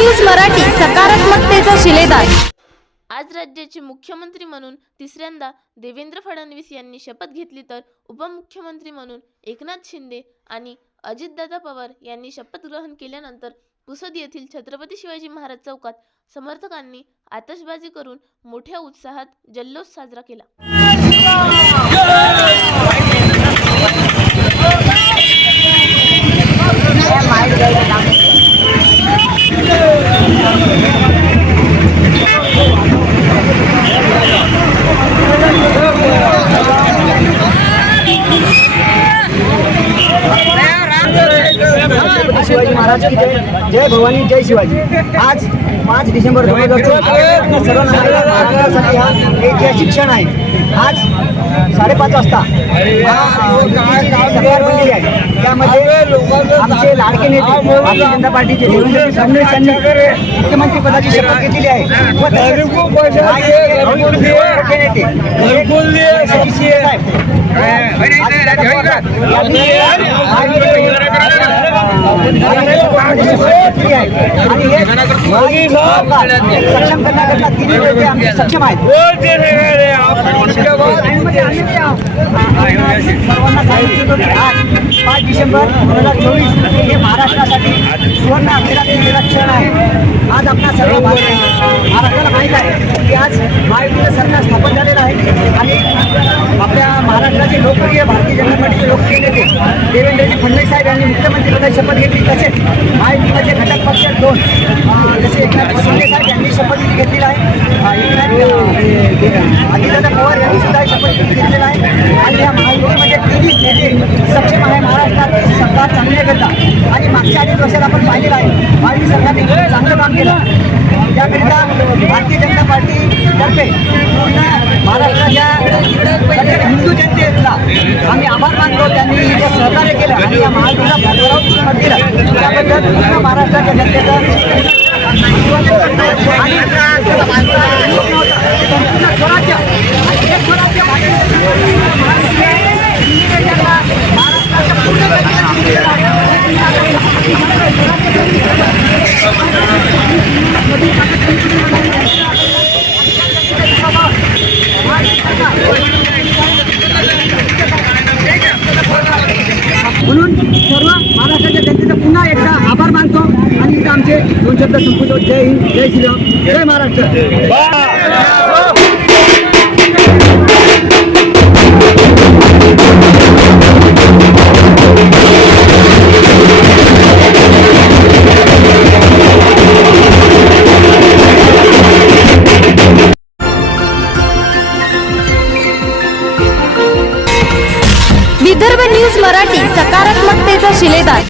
News Marathi सकारात्मकतेचा शिलेदार. आज राज्याचे मुख्यमंत्री म्हणून तिसऱ्यांदा देवेंद्र फडणवीस यांनी शपथ घेतली तर उपमुख्यमंत्री म्हणून एकनाथ शिंदे आणि अजितदादा पवार यांनी शपथ ग्रहण केल्यानंतर पुसद येथील छत्रपती शिवाजी महाराज चौकात समर्थकांनी आतषबाजी करून मोठ्या उत्साहात जल्लोष साजरा केला. छत्रपती शिवाजी महाराज की जय जय भवानी जय शिवाजी आज पाच डिसेंबर दोन हजार चोवीस महाराष्ट्रासाठी हा ऐतिहासिक क्षण आहे आज साडेपाच वाजता सरकार बनलेली आहे त्यामध्ये आमचे लाडके नेते भारतीय जनता पार्टीचे देवेंद्र फडणवीस यांनी मुख्यमंत्री पदाची शपथ घेतलेली आहे व नेते सक्षम करण्याकरता तिन्ही नेते आमचे सक्षम आहेत सर्वांना सांगितलं होतं की आज पाच डिसेंबर दोन हजार चोवीस हे महाराष्ट्रासाठी सुवर्ण अक्षरात क्षण आहे आज आपला सर्व भारत- महाराष्ट्राला माहीत आहे की आज महायुतीचं सरकार स्थापन झालेलं आहे आणि महाराष्ट्राचे लोकप्रिय भारतीय जनता पार्टीचे लोकप्रिय नेते देवेंद्रजी फडणवीस साहेब यांनी मुख्यमंत्री पदाची शपथ घेतली. तसेच महायुतीमध्ये घटक पक्ष दोन जसे एकनाथ शिंदे साहेब यांनी शपथ घेतलेला आहे. एकनाथ अं, पवार यांनी सुद्धा शपथ घेतलेला आहे. आणि या महायुतीमध्ये तिन्ही नेते सक्षम आहे. महाराष्ट्रात सरकार चांगल्याकरता आणि मागच्या अनेक वर्षात आपण पाहिलेलं आहे महायुती सरकारने चांगलं काम केलं. त्याकरिता भारतीय जनता पार्टी तर्फे पूर्ण महाराष्ट्राच्या सगळ्या हिंदू जनतेला आम्ही आभार मानतो. त्यांनी जे सहकार्य केलं आणि या महाराष्ट्राला भरभराव मत दिलं. त्याबद्दल पूर्ण महाराष्ट्राच्या जनतेचा स्वराज्य स्वराज्य महाराष्ट्राच्या पूर्ण म्हणून सर्व महाराष्ट्राच्या जनतेचा पुन्हा एकदा आभार मानतो आणि इथं आमचे दोन शब्द संपूतो जय हिंद जय श्रीराम जय महाराष्ट्र. विदर्भ न्यूज मराठी सकारात्मकतेचा शिलेदार.